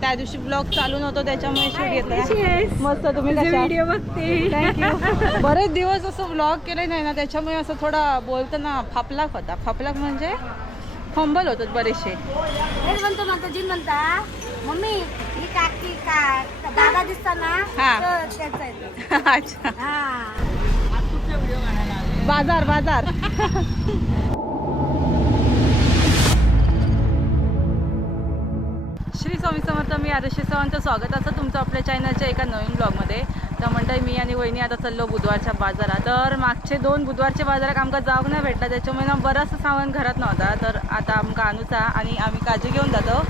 त्या दिवशी ब्लॉग चालू नव्हतो त्याच्यामुळे शूट घेतला मस्त. तुम्ही व्हिडिओ बघते थँक्यू. बरेच दिवस असं ब्लॉग केले नाही ना त्याच्यामुळे असं थोडा बोलताना फापलाक होता. फापलाक म्हणजे फंबल होतात बरेचसे. म्हणतो म्हणता मम्मी ही काकी का दादा दिसताना अच्छा बाजार बाजार. श्री स्वामी समर्थ. मी आरुषी चव्हाण. स्वागत असं तुमचं आपल्या चॅनलच्या एका नवीन ब्लॉगमध्ये. तर म्हणताय मी आणि वहिनी आता चाललो बुधवारच्या बाजारात. तर मागचे 2 बुधवारच्या बाजारात आमका जाऊक नाही भेटला त्याच्यामुळे ना बरंचसं सामान घरात नव्हता. तर आता आमका आणूचा आणि आम्ही काजी घेऊन जातो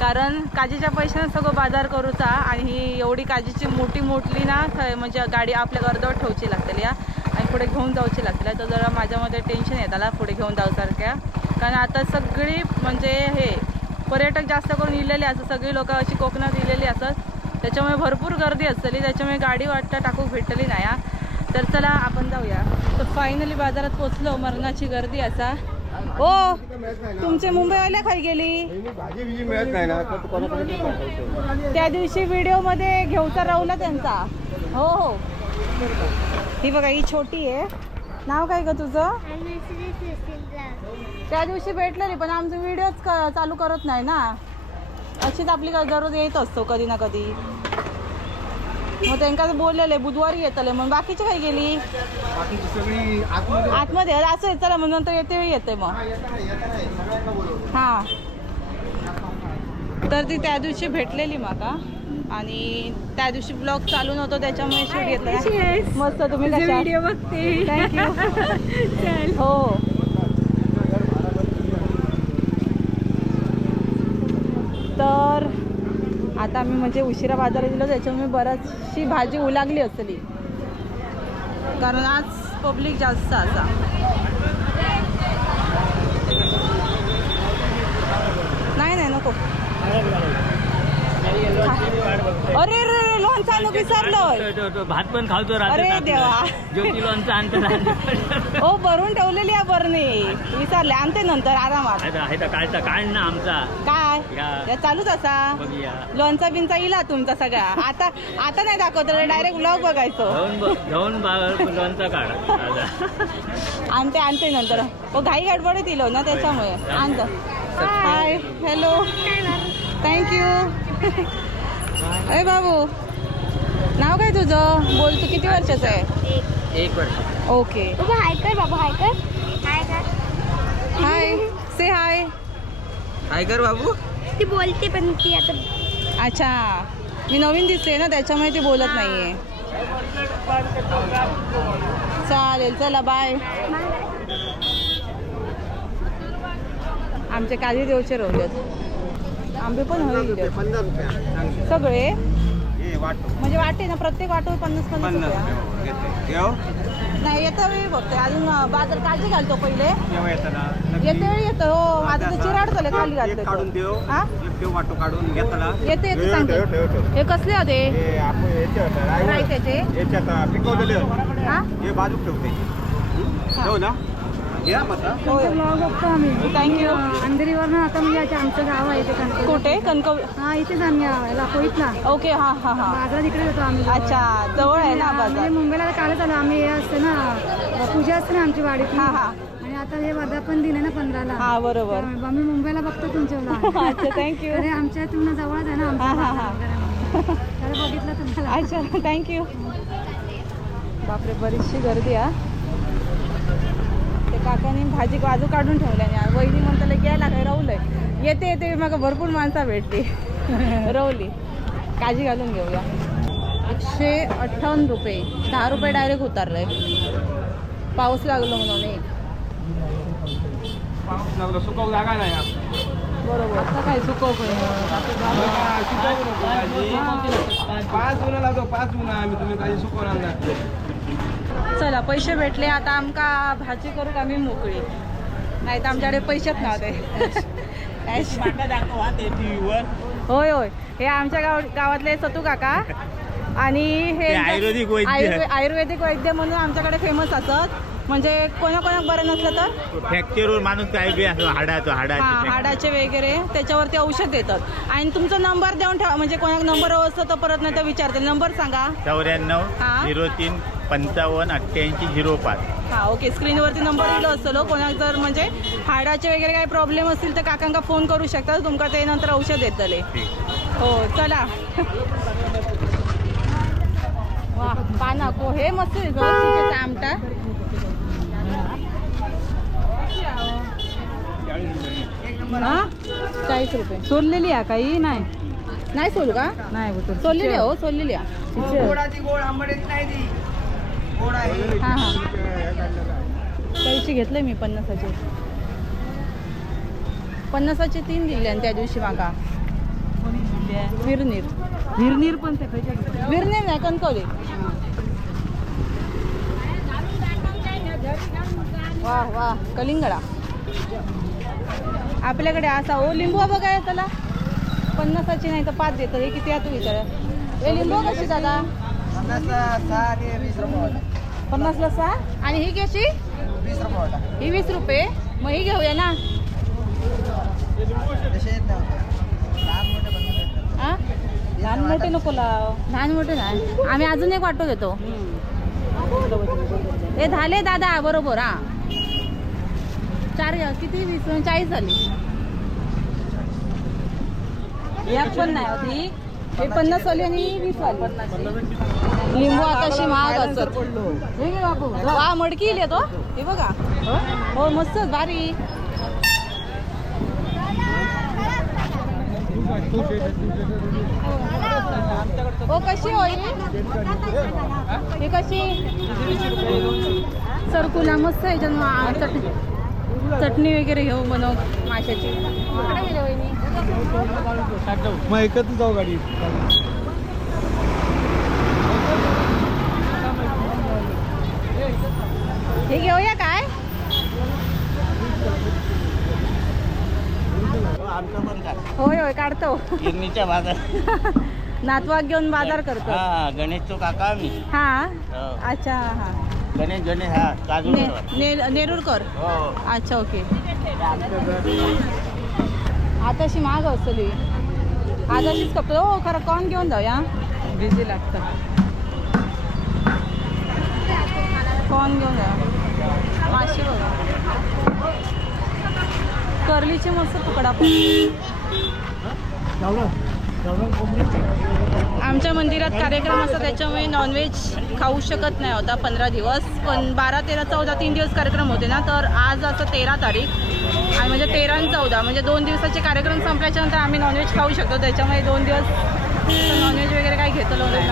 कारण काजीच्या पैशानं सगळं बाजार करूचा. आणि ही एवढी काजीची मोठी ना म्हणजे गाडी आपल्या अर्धवट ठेवची लागतली आणि पुढे घेऊन जाऊची लागतली. तर जरा माझ्यामध्ये टेन्शन येताला पुढे घेऊन जाऊसारख्या. कारण आता सगळी म्हणजे हे पर्यटक जास्त करून इलेले असतात. सगळी लोक अशी कोकणात इलेली असतात त्याच्यामुळे भरपूर गर्दी असतली. त्याच्यामुळे गाडी वाटता टाकूक भेटली नाही. तर चला आपण जाऊया. तर फायनली बाजारात पोचलो. मरणाची गर्दी असा. ओ तुमचे मुंबईवाल्या खाली गेली त्या दिवशी व्हिडिओमध्ये घेऊचा राहुला त्यांचा. हो हो ही बघा ही छोटी आहे. नाव काय ग तुझं? त्या दिवशी भेटलेली पण आमचे व्हिडिओच चालू करत नाही ना. अशीच आपली दररोज येत असतो कधी ना कधी. मग त्यांना बोललेले बुधवारी येतले म्हणून. बाकीची काही गेली आतमध्ये असं चला मग नंतर येते मग. हां तर ती त्या दिवशी भेटलेली माका आणि त्या दिवशी ब्लॉग चालू नव्हतो त्याच्यामुळे शूट घेतला मस्त. तुम्ही व्हिडिओ बघते थँक्यू. हो तर आता आम्ही म्हणजे उशिरा बाजारात गेलो त्याच्यामुळे बराचशी भाजी उलागली असली कारण आज पब्लिक जास्त असा. नाही नको. अरे रे लोणचा आणू विसरलो. भात पण खावतो. अरे देवा ज्योती लोणचं आणतो. हो भरून ठेवलेली आहे बरणी. विसरले आणते नंतर आरामात. काढ ना आमचा काय चालूच असा. लोणचा बिनचा इला तुमचा सगळा. आता नाही दाखवत डायरेक्ट ब्लॉग बघायचो. घेऊन लोणचा काढ. आणते नंतर. हो घाई गडबडीत इलो ना त्याच्यामुळे आणतो. Hi hello thank you. अरे बाबू नाव काय तुझं? बोल तू किती वर्षाचं आहे? 1 वर्ष. ओके हाय कर बाबू हाय कर. हाय से हाय. हाय कर बाबू. ती बोलते पण ती आता. अच्छा मी नवीन दिसते ना त्याच्यामुळे ती बोलत नाहीये. चालेल चला बाय. आमचे काजी देवचे रोवलेत. आंबे पण होईल सगळे म्हणजे वाटे ना प्रत्येक वाटो 50 नाही. येत्या वेळी बघते अजून बाजार काळजी घालतो पहिले. येत्या वेळी येतो. हो माझं तर चिराड झालं खाली घालतो. येते सांगते. हे कसले होते रायत्याचे? बघतो आम्ही थँक्यू. अंधेरीवरनं आता म्हणजे आमचं गाव आहे ते कुठे कणकव. हा इथेच आम्ही लाखोईतला. ओके हां बाजारात इकडे येतो आम्ही. अच्छा जवळ आहे ना बाजार. मुंबईला कालच आलो आम्ही. हे असते ना पूजा असते ना आमची वाडीत. हां आणि आता हे वर्धापन दिन आहे ना 15ला. हा बरोबर. आम्ही मुंबईला बघतो तुमच्या. अच्छा थँक्यू. अरे आमच्या तुम्हाला जवळच आहे ना. हां बघितलं तुम्हाला. अच्छा थँक्यू. बापरे बरीचशी गर्दी. काकाने भाजी बाजू काढून ठेवल्याने. वहिनी म्हणताले घ्यायला काय रवलंय. येते मग भरपूर माणसं भेटली. रवली काजी घालून घेऊया. 158 रुपये. 10 रुपये डायरेक्ट उतारलंय. पाऊस लागलो म्हणून. बरोबर आता काय सुकव 5 गुणा लावतो. 5 गुणा आम्ही तुम्ही काही सुकवणार. चला पैसे भेटले आता आमका भाजी करू आम्ही मोकळी. नाही तर आमच्याकडे पैसेच नव्हते. होय हे आमच्या गावातले सतू काका आणि हे आयुर्वेदिक वैद्य म्हणून आमच्याकडे फेमस असत. म्हणजे कोणाकोणाक बरं नसलं तर फ्रॅक्चरवर माणूस काय बी असं हाडाचं हाडाचे वगैरे त्याच्यावरती औषध देतात. आणि तुमचा नंबर देऊन ठेवा, म्हणजे कोणाक नंबर असतो तर परत नाही तर विचारते. नंबर सांगा. 94 हा. 03 55 88 05. हा ओके, स्क्रीनवरती नंबर दिलो असतो. कोणाक जर म्हणजे हाडाचे वगैरे काही प्रॉब्लेम असतील तर काकांका फोन करू शकता, तुमका ते नंतर औषध देतले. हो चला. वा पाना को हे मस्त आमटा. हा 40 रुपये. सोललेली आहे काही नाही. नाही सोलू का? नाही सोललेली आहे. हो सोललेली आहे. हां हां 40 घेतले मी. 50चे 3 दिले आणि त्या दिवशी मागा विरनीर पण ते विरनीर नाही कणकवली. वा वा कलिंगडा आपल्याकडे असा. ओ लिंबू बघा त्याला 50ची नाही तर 5 देतं. हे किती आहे तू विचार. हे लिंबू कशी दादा? 50ला 6. आणि ही कशी? ही 20 रुपये. मग ही घेऊया ना. लहान मोठे नको लाव. लहान मोठे नाही. आम्ही अजून एक वाटो घेतो. हे झाले दादा बरोबर. हा 4 किती 20 40 झाली. एक पण नाही होती. हे 50 वाली आणि 20 वाली. लिंबू आताशी महाग असत. हे घे बाबू. वा मडकी येईल तो. हे बघा. हो मस्त भारी. हो कशी होईल? हे कशी? सरकुला मस्त आहे. चटणी वगैरे घेऊ बनव माशाची. कुठे गेले वहिनी? मग एकत्र जाऊ गाडी. हे घेऊया काय? होय होय काढतो. गिरणीच्या बाजार नातवाग घेऊन बाजार करतो. हा गणेश तो काका मी. हा अच्छा. हा गणेश हा काजू. नेरुरकर. हो अच्छा ओके. आताशी महाग असली. आताशीच कपडे. हो खरं कोण घेऊन जाऊया? बिझी लागतं. कोण घेऊन जाऊया? मासे बघा. कर्लीचे मस्त तुकडा पण. आमच्या मंदिरात कार्यक्रम असतो त्याच्यामुळे नॉनव्हेज खाऊ शकत नाही होता 15 दिवस. पण 12, 13, 14 3 दिवस कार्यक्रम होते ना. तर आज असं 13 तारीख आणि म्हणजे 13 आणि 14 म्हणजे 2 दिवसाचे कार्यक्रम संपल्याच्या नंतर आम्ही नॉनव्हेज खाऊ शकतो. त्याच्यामुळे 2 दिवस नॉनव्हेज वगैरे काही घेतलं नाही.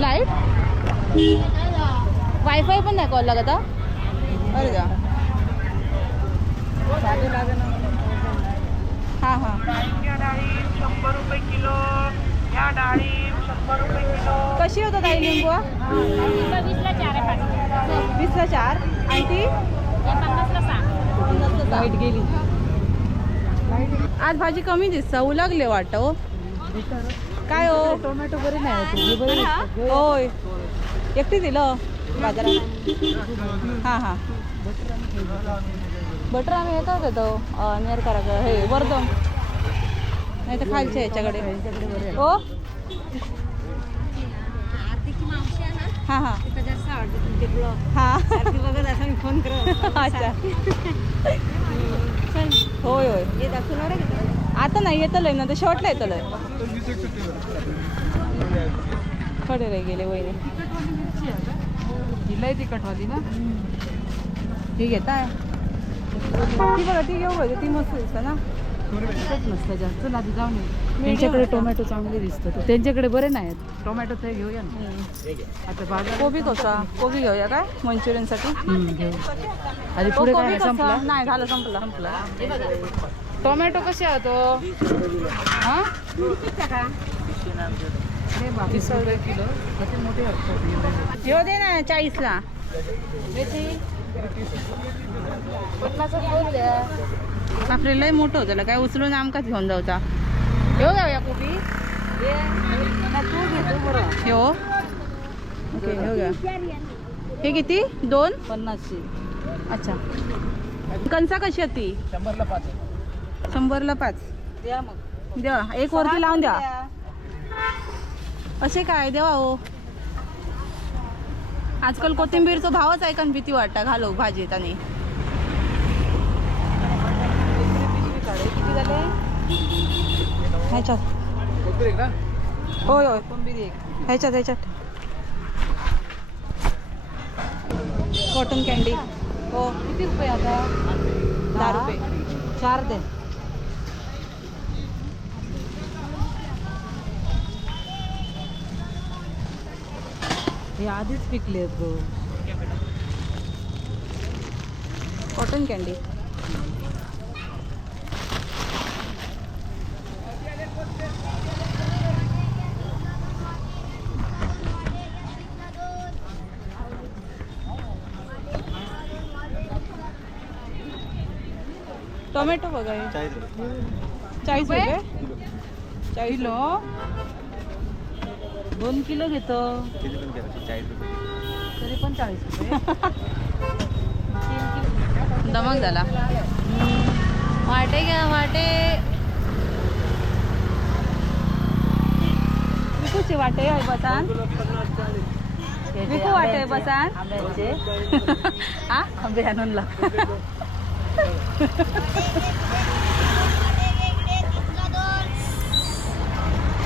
लाईट वायफाय पण नाही कॉल लागत. अरे का हां हां 100 रुपये किलो. या डाळी 100 रुपये किलो. कशी होतं ताई लिंबू? 20ला 4 आहे. 20ला 4 आणि ती 50ला 6. लाईट गेली. आज भाजी कमी दिसतं. उलगले वाटतं. हो काय हो? टोमॅटो बरे नाही. होय एकटी दिलं बाजारात. हां हां बटर आम्ही येतात येतो नेर करा हे वर्धम नाही तर खालच्या ह्याच्याकडे. हो हां हां हां बघत असं मी फोन करत. अच्छा होय होय. आता नाही येतलंय ना. तर शेवटला येतलंय. कडे रे गेले वहिनी. लय तिखटवाली ना. ही घेताय ती बघा. ती घेऊ बघा. ती मस्त दिसतं ना. नसतं जास्त आधी जाऊन त्यांच्याकडे टोमॅटो चांगले दिसतं. त्यांच्याकडे बरे नाहीत. टोमॅटो ते घेऊया ना. आता बाजार कोबी कसा? कोबी घेऊया काय मंचुरियनसाठी? घेऊ. आधी पुढे कोबी काय कसा? संपला. नाही झालं संपला. टोमॅटो कसे आहे तो? हां 30 रुपये किलो. किती मोठे असतात. घेऊ दे ना 40ला. आपले लय मोठं होतं काय उचलून आमकाच घेऊन जाऊचा. घेऊ जाऊया कोबी. घेऊ ओके घेऊया. हे किती 2 50. अच्छा कणसा कशी होती 100ला 5. 100ला 5 द्या मग. द्या एक वरती लावून द्या असे काय देवा हो आजकाल कोथिंबीरचा भावच ऐकून भीती वाटतं घालो भाजीत आणि किती झाले? ह्याच्यात कोथिंबीर एक ना? होय होय कोंबीर एक. ह्याच्यात कॉटन कॅन्डी हो किती रुपये आता? 10 रुपये 4 दे. हे आधीच पिकले आहेत गो. कॉटन कॅन्डी टोमॅटो बघा हे. 40 रुपये 40 किलो 2 किलो घेतो तरी पण 40 रुपये. 3 किलो. दमक झाला वाटे घ्या वाटे विकूचे वाटे आहे बसान विकू वाटे बसान आंब्याचे हा आंबे आणून ला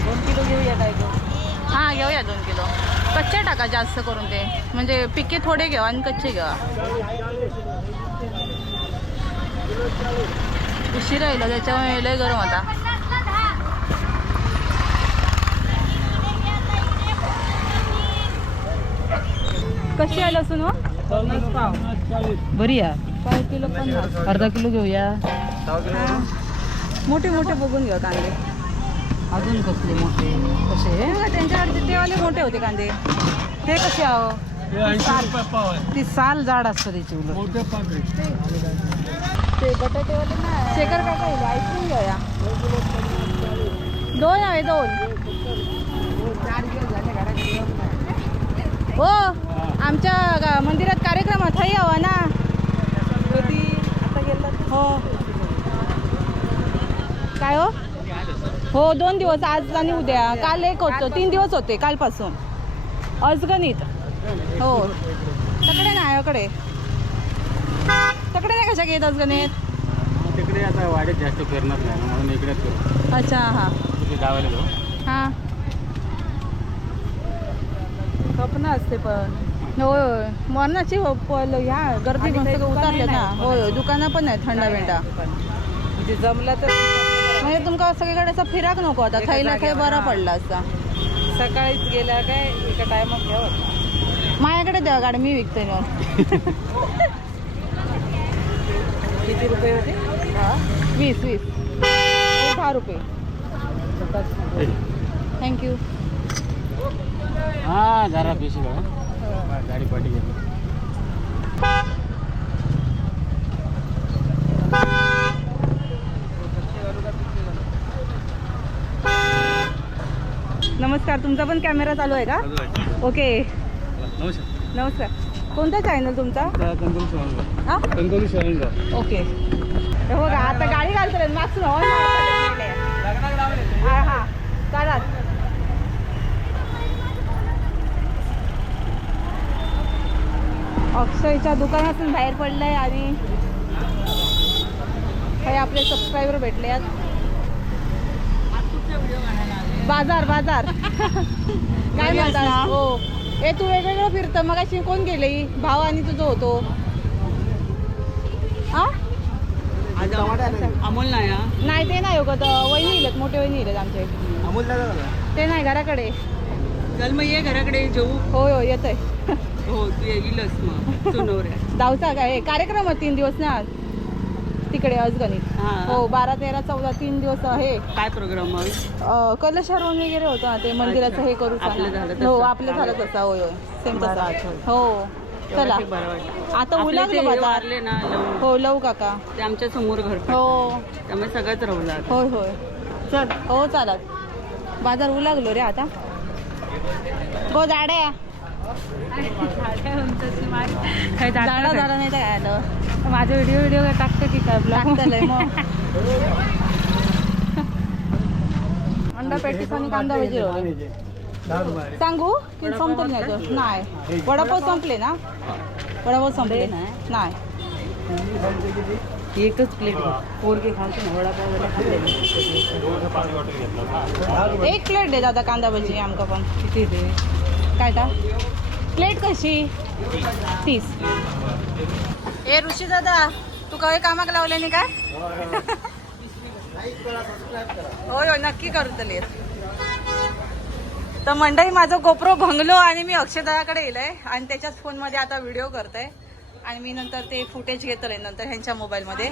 2 किलो घेऊया काय गो. हा घेऊया 2 किलो कच्चे टाका जास्त करून ते म्हणजे पिके थोडे घेवा आणि कच्चे घेवा उशीर राहिलं त्याच्यामुळे लय गरम होता कशी आहे लसूण हो? बरी आहे. 5 किलो 50 अर्धा किलो घेऊया. मोठे मोठे बघून घ्या कांदे अजून कसले मोठे कसे? हे बघा, त्यांच्याकडचे तेवाले मोठे होते कांदे ते कसे आहो ती साल जाड असतं त्याची उलट. ते बटाटेवाले ना शेखर काका येईल आईस्क्रीम घेऊया 2 आहे 2 हो आमच्या मंदिरात कार्यक्रम आहे हवा ना हो काय हो हो 2 दिवस आज आणि उद्या काल एक होतं 3 दिवस होते कालपासून अजगणित हो तकडे नाही अकडे तकडे नाही कशा घेत अजगणित तिकडे आता वाढीत जास्त फिरणार नाही ना म्हणून इकडेच करू अच्छा हां तिथे गावाला जाऊ हां कपना असते पण होय होय मरणाची ह्या गर्दी मस्त उतरले ना होय होय दुकानं पण आहेत थंडा बिंडा म्हणजे जमलं तर म्हणजे तुमका सगळीकडे असं फिराक नको आता खायला काही बरा पडला असता सकाळीच गेल्या काय एका टायमात घ्यावं. माझ्याकडे द्या गाडी मी विकते नेऊन किती रुपये होते? 20 10 रुपये थँक्यू हां जरा बेशी गाडी पाठी घेतो नमस्कार तुमचा पण कॅमेरा चालू आहे का ओके नमस्कार कोणता चॅनल तुमचा हां कंगोली सोळंगाव ओके हे बघा आता गाडी घालतो मागसून हॉर्न हां हां चला अक्षयच्या दुकानातून बाहेर पडलंय आणि काही आपले सबस्क्रायबर भेटले आहेत बाजार काय म्हणतात हो ए तू वेगवेगळं फिरतं मग अशी कोण गेले भाव आणि तुझं होतो हा अमोल नाही ते नाही हो वहिनी इलेत मोठे वहिनी इलेत आमचे अमोल दादा ते नाही घराकडे चल मग ये घराकडे जेऊ. होय हो येतोय हो तू येईलच मग सोनवऱ्या. जाऊचा काय कार्यक्रम 3 दिवस ना तिकडे अजगणित हा. हो 12, 13, 14 3 दिवस आहे काय प्रोग्राम मग? कलशारोहण वगैरे होतं ना ते मंदिराचं हे करू आपलं झालं तसं. हो आपलं झालं तसं होय होय सेम बरं, तसं अच्छा. हो चला बरं वाटलं. आता आपले उलागलो ते हे बाजार वारले ना लव. हो लव काका ते आमच्या समोर घर हो त्यामुळे सगळंच रवला. होय होय चल हो चालत बाजार उलागलो रे आता हो जाड्या झाडा झाडा नाही तर काय आलं माझं व्हिडिओ टाकतो की काय ब्लॉग लागतलंय मग अंडा पेटीस आणि कांदा भजी रोल सांगू की संपलं नाही तर नाही वडापाव संपले ना वडापाव संपले नाही एकच प्लेट पोरगे खालतो ना वडापाव वगैरे एक प्लेट दे दादा कांदा भजी आमका पण किती दे काय का प्लेट कशी 30 ए ऋषी दादा तू काही कामाक लावले नाही काय होय होय नक्की करतले तर मंडळी माझं गोप्रो भंगलो आणि मी अक्षयदादाकडे येलंय आणि त्याच्याच फोनमध्ये आता व्हिडिओ करते आणि मी नंतर ते फुटेज घेतलंय नंतर ह्यांच्या मोबाईलमध्ये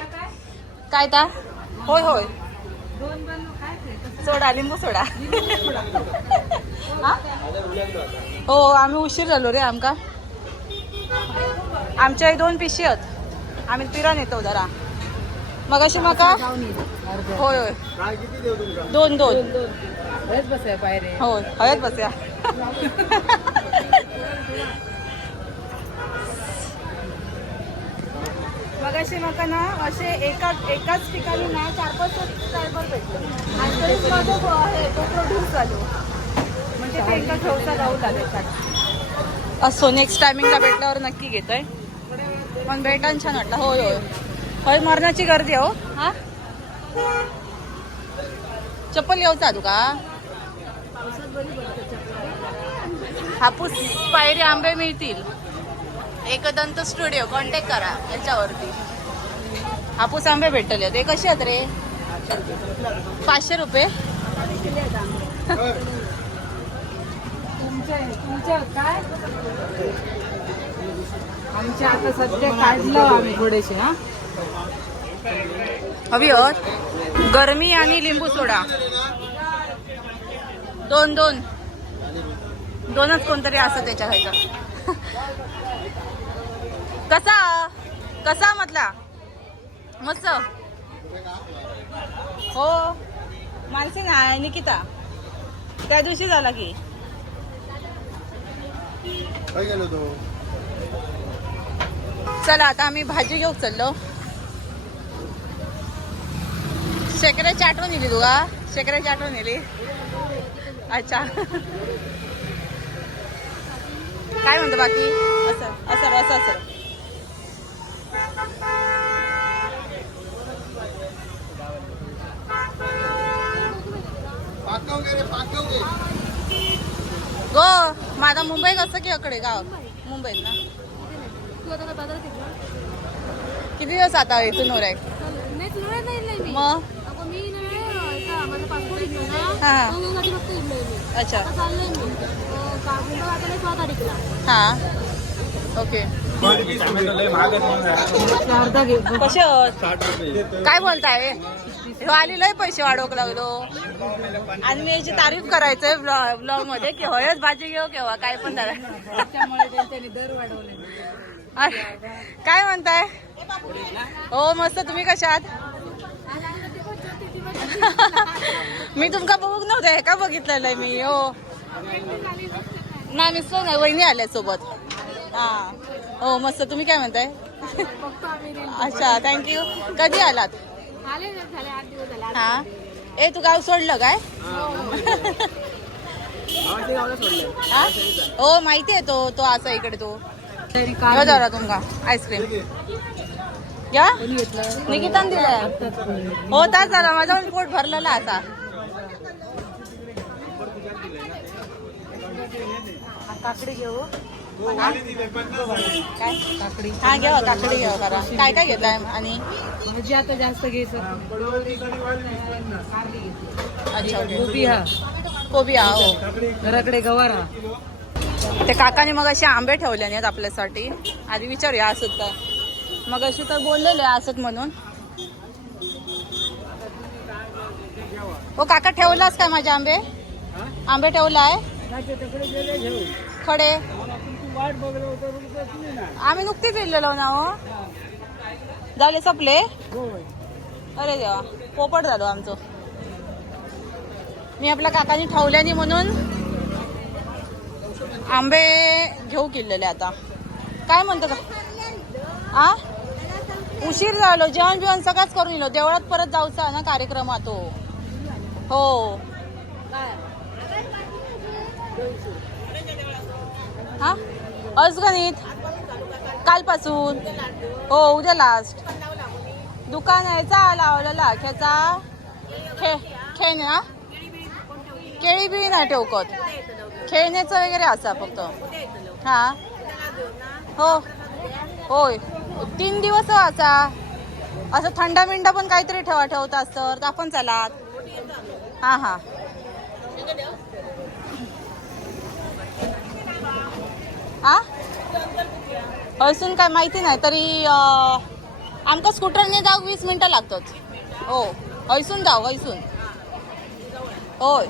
काय ता होय होय सोडा लिंबू सोडा हा? हो आम्ही उशीर झालो रे आमका आमच्या 2 पिशी आहेत आम्ही पिरण येतो जरा मग अशी मका होय होय 2 बसाय बाहेर होय हवेत बसूया मग अशी मका ना असे एकाच ठिकाणी ना 4-5 सबस्क्रायबर भेटले आणि तरी माझं हे प्रोड्यूस झालो म्हणजे ते एका ठेवसा जाऊ लागेल असो नेक्स्ट टायमिंगला भेटल्यावर नक्की घेतोय पण भेटान छान वाटलं होय होय होय मरणाची गर्दी हो हा चप्पल येऊचा तुका हापूस पायरी आंबे मिळतील एकदंत स्टुडिओ कॉन्टॅक्ट करा याच्यावरती हापूस आंबे भेटले ते कसे आहेत रे 500 रुपये तुमच्या काय आमच्या आता सध्या काढलं आम्ही थोडेसे ना हवी होत गरमी आणि लिंबू सोडा 2-2च कोणतरी असं त्याच्या खायचं कसा म्हटला मस्त हो मानसी ना निकिता त्या दिवशी झाला की चला आता आम्ही भाजी घेऊ चाललो शेकड्याची आठवण येली तुला शेकड्याची आठवण येली अच्छा काय म्हणतो बाकी असं गो माझा मुंबई कसं की अकडे गाव मुंबईत ना किती दिवस आता इथून नवऱ्या मग हा अच्छा हा ओके कसे काय बोलताय आली लय पैसे वाढवक लागलो आणि मी याची तारीफ करायचंय ब्लॉग मध्ये की होयच भाजी घेऊ केव्हा काय पण झालं त्यामुळे त्यांनी दर वाढवले काय म्हणताय हो मस्त तुम्ही कशात मी तुमका बघूक नव्हते का बघितलेलं मी हो ना मिस्टर नाही वहिनी आल्या सोबत हा हो मस्त तुम्ही काय म्हणताय अच्छा थँक्यू कधी आलात हा ए तू गाव सोडलं काय हो माहिती आहे तो असा इकडे तो जरा तुमका आईस्क्रीम घ्या निकितान दिलाय हो तास झाला माझा पण पोट भरलेला आता काकडी घेऊ काय काकडी हा घेऊ काकडी घेऊ करा काय काय घेतलाय आणि भाजी आता जास्त घ्यायचं अच्छा कोबी हा कोबी हा हो घराकडे गवारा ते काकाने मग असे आंबे ठेवले नाहीत आपल्यासाठी आधी विचारूया असत का मग अशी तर बोललेलो आहे असत म्हणून हो काका ठेवलास काय माझे आंबे ठेवलाय खडे आम्ही नुकतीच गेलेलो ना हो झाले संपले अरे देवा पोपट झालो आमचं मी आपल्या काकाने ठेवल्याने म्हणून आंबे घेऊ किल्लेले आता. काय म्हणतो का आ उशीर झालो. जेवण बिवण सगळंच करून येलो. देवळात परत जाऊचा ना कार्यक्रमात. हो हा अजगणित कालपासून. हो उद्या लास्ट. दुकान यायचा लावलेला ख्याचा खेळणे हा केळी बी नाही ठेवकत. खेळण्याचं वगैरे असा फक्त. हा हो होय 3 दिवस वाचा. असं थंडा मिंडा पण काहीतरी ठेवत असतं तर आपण चलात. हा हा हा हळसून काय माहिती नाही तरी आमका स्कूटरने जाऊ 20 मिनिटं लागतात. हो हळसून जाऊ हळसून. होय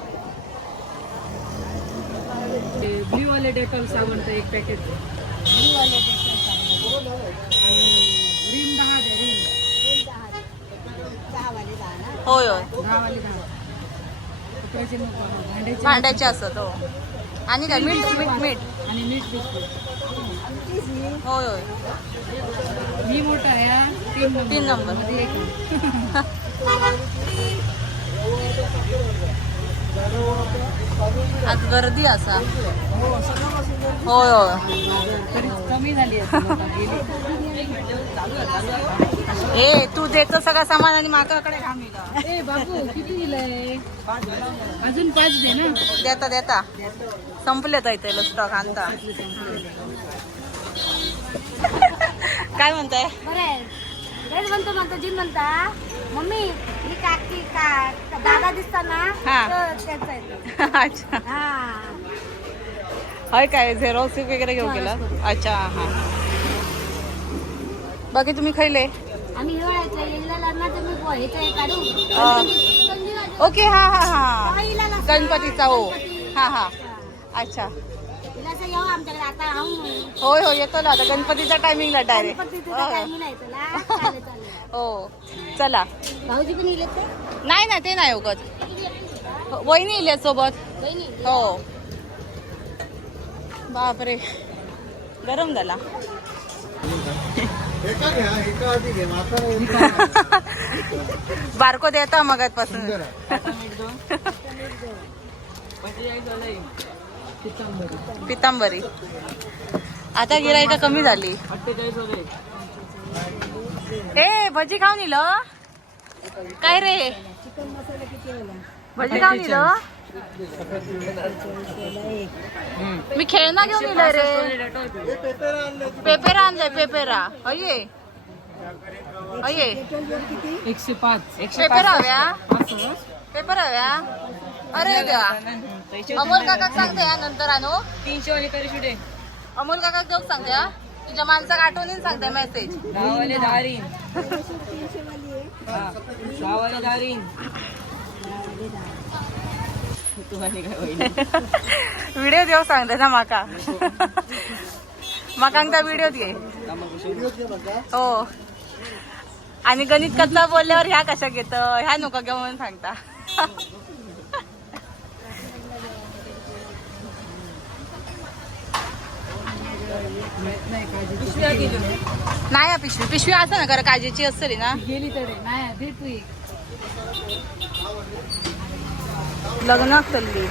ब्ल्यू वाले डेटॉल साबण एक पॅकेट. ब्ल्यू वाले डेटॉल साबण रिन 10 दे. रिन 10 वाले 10 ना. होय होय 10 वाले 10. कपड्याचे भांड्याचे भांड्याचे असत. हो आणि काय मीठ मीठ मीठ आणि मीठ बिस्कुट. होय होय ही मोठा आहे 3 नंबर 3 नंबर. मध्ये एक. आज गर्दी असा. होय होय तरी कमी झाली आहे गेली. ए तू देतो सगळं सामान आणि माकाकडे घामिला. ए बाबू किती दिलंय? अजून 5 दे ना. देता देता संपले तर इथे स्टॉक आणता. काय म्हणताय? बरं म्हणतो जिन म्हणता मम्मी ही काकी दादा दिसता ना हा. त्याचा आहे. अच्छा हा होय काय झेरॉक्स वगैरे घेऊ गेला. अच्छा हा बाकी तुम्ही खायले? आम्ही हिवाळ्याच्या येईला लग्नाचं मी ह्याचं काढू. ओके हा हा हा गणपतीचा. हो हा हा अच्छा येऊ आमच्याकडे आता होय हो येतो ना आता गणपतीच्या टायमिंगला डायरेक्ट. हो चला. भाऊजी पण येले ते नाही ना ते नाही उगत. वहिनी इल्या सोबत. हो बापरे गरम झाला. बारको देता मगातपासून. पितांबरी आता गिराईका कमी झाली. ए भजी खाऊन इल काय रे? भजी खाऊन इल. मी खेळणा घेऊन इलय रे. पेपेरा आणलाय पेपेरा. अये अये 105 पेपर हव्या. पेपर हव्या. अरे देवा अमोल काका सांगते या नंतर आणू. 300 वाले तरी शुडे. अमोल काका जोक सांगते हा. तुझ्या माणसाक आठवणीन सांगते मेसेज. 10 वाले 10 रिन. 10 वाले 10 रिन. व्हिडिओ देऊ सांगते ना माका. माकांका व्हिडिओ दे. हो आणि गणित कच्चा बोलल्यावर ह्या कशा घेत ह्या नको घेऊ म्हणून सांगता. नाही पिशवी पिशवी असं ना खरं काजेची असली ना. गेली तरी नाही भेटू एक. लग्नात चालली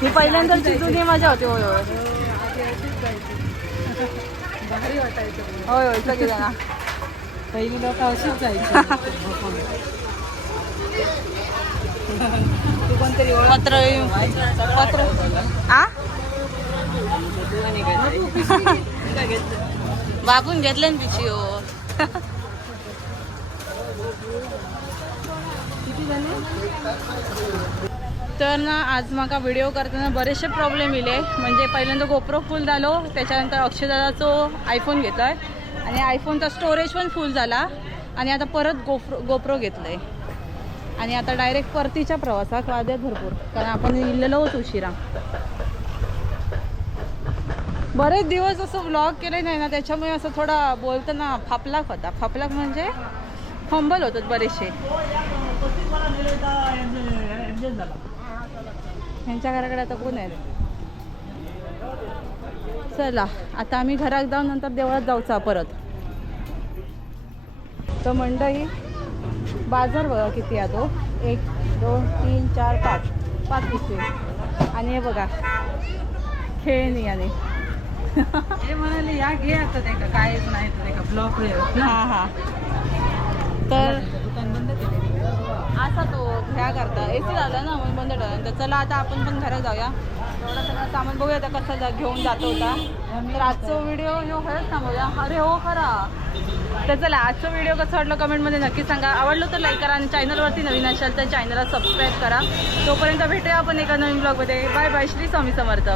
ही पहिल्यांदाची जुनी मजा होती. होय होय भारी वाटायचं. होय होय सगळे जण. पहिली लोक अशीच जायची. तू कोणतरी पत्र पत्र आ बाबून घेतले ना पिशवी. हो तर ना आज म्हाका व्हिडिओ करताना बरेचसे प्रॉब्लेम येले. म्हणजे पहिल्यांदा गोप्रो फुल झालो त्याच्यानंतर अक्षदादाचो आयफोन घेतलाय आणि आयफोनचा स्टोरेज पण फुल झाला आणि आता परत गोप्रो घेतलंय आणि आता डायरेक्ट परतीच्या प्रवासात वाद्यात भरपूर कारण आपण इल्लेलोच उशिरा. बरेच दिवस असं व्लॉग केले नाही ना त्याच्यामुळे असं थोडा बोलताना फापलाक होता. फापलाक म्हणजे फंबल होतात बरेचसे. यांच्या घराकडे आता कोण आहेत? चला आता आम्ही घरात जाऊन नंतर देवळात जाऊचा परत. तर मंडई बाजार बघा किती आहे तो. 1 2 3 4 5 पिशवे. आणि हे बघा खेळणी आणि हे म्हणाले या घे आता ते का कायच नाही ते का ब्लॉक हां हां. तर दुकान बंद केले. असा तो ह्या करता AC झाला ना मग बंद ठेवला. तर चला आता आपण पण घरात जाऊया. एवढा सगळं सामान बघूया आता कसं घेऊन जातो होता. तर आजचा व्हिडिओ ह्यो खरंच थांबूया. अरे हो खरा. तर चला आजचा व्हिडिओ कसं वाटलं कमेंटमध्ये नक्की सांगा. आवडलं तर लाईक करा आणि चॅनलवरती नवीन असाल तर चॅनलला सबस्क्राईब करा. तोपर्यंत भेटूया आपण एका नवीन ब्लॉगमध्ये. Bye bye. श्री स्वामी समर्थ.